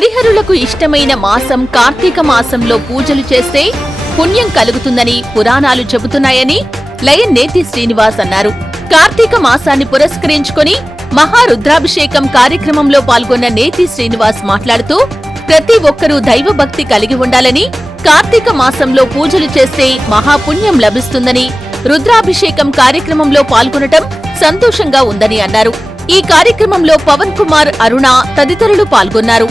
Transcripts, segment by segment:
హరిహరులకు ఇష్టమైన మాసం కార్తీక మాసంలో పూజలు చేస్తే పుణ్యం కలుగుతుందని పురాణాలు చెబుతున్నాయని లయన్ నేతి శ్రీనివాస్ అన్నారు. కార్తీక మాసాన్ని పురస్కరించుకొని మహారుద్రాభిషేకం కార్యక్రమంలో పాల్గొన్న నేతి శ్రీనివాస్ మాట్లాడుతూ ప్రతి ఒక్కరూ దైవభక్తి కలిగి ఉండాలని కార్తీక మాసంలో పూజలు చేస్తే మహాపుణ్యం లభిస్తుందని రుద్రాభిషేకం కార్యక్రమంలో పాల్గొనటం సంతోషంగా ఉందని అన్నారు. ఈ కార్యక్రమంలో పవన్ కుమార్ అరుణ తదితరులు పాల్గొన్నారు.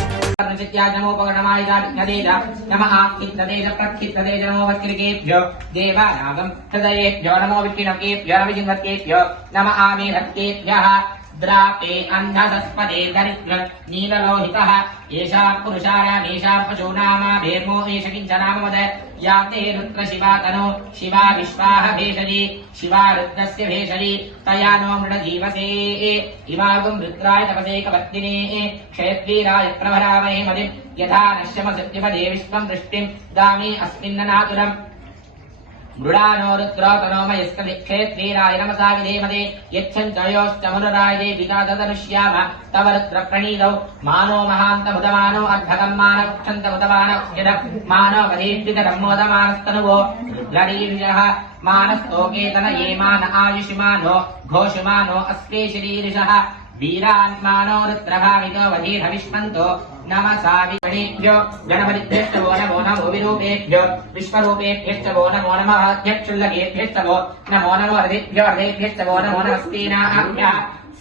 నమోపగణమాయుధేజ నమ ఆత్మిత్తదేజ ప్రక్షిత్తదేజ నమో వక్రికేభ్యో దేవానాగం హృదయేభ్యో నమో విష్ణుకేభ్యో నవిజిన్వత్కేభ్యో నమ ఆమేహత్కేభ్య ద్రాపే అంధసస్పదే దరిద్ర నీలలోహిత ఏషా పురుషాయామేషా పశూనామాభేర్మో ఏష కించనామవద యా తే రుద్ర శివా తనో శివా విశ్వాహ భేషజీ శివా రుద్రస్య భేషజీ తయా నో మృడ జీవసే ఇమాగం రుద్రాయ తపసేకవర్తినే క్షయద్వీరాయ ప్రవరామహే మది యథా నశ్యమ సత్యపదే విశ్వం దృష్టిం దామి అస్మిన్ననాతురం మృడానో రుద్రోతనోమయస్కవిక్షేత్రీరాయ నమసా విధేమదే తవ రుద్ర ప్రణీతౌ మానో మహాంతముదమానో అర్ధకం మానక్షంతముదమాన మానో వదీర్జితమోదమానస్తనువో రుద్రరీర్యః మానస్తోకేతన ఏమాన ఆయుషిమానో ఘోషుమానో అస్తే శరీరిషః వీరాత్మానో రుద్రభావితో వధీర్హవిష్మంతో నమసా విగణేభ్యో గణపతిభ్యశ్చవో నమో నమో విరూపేభ్యో విశ్వరూపేభ్యష్టవో నమో నమః అధ్యక్షుల్లకేభ్యశ్చవో నమో నమో రథేభ్యో రథేభ్యశ్చవో నమో నమస్తేనాభ్య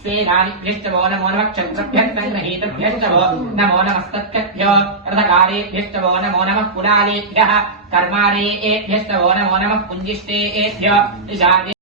స్వేనాభ్యష్టవో నమో నమః క్షత్రభ్యశ్చమహీతభ్యశ్చవో నమో నమస్తభ్యో రథకారేభ్యష్టవో నమో నమః పురాలేభ్యः కర్మారేభ్యశ్చవో నమో నమః పుంజిష్టేభ్యో నిషాదే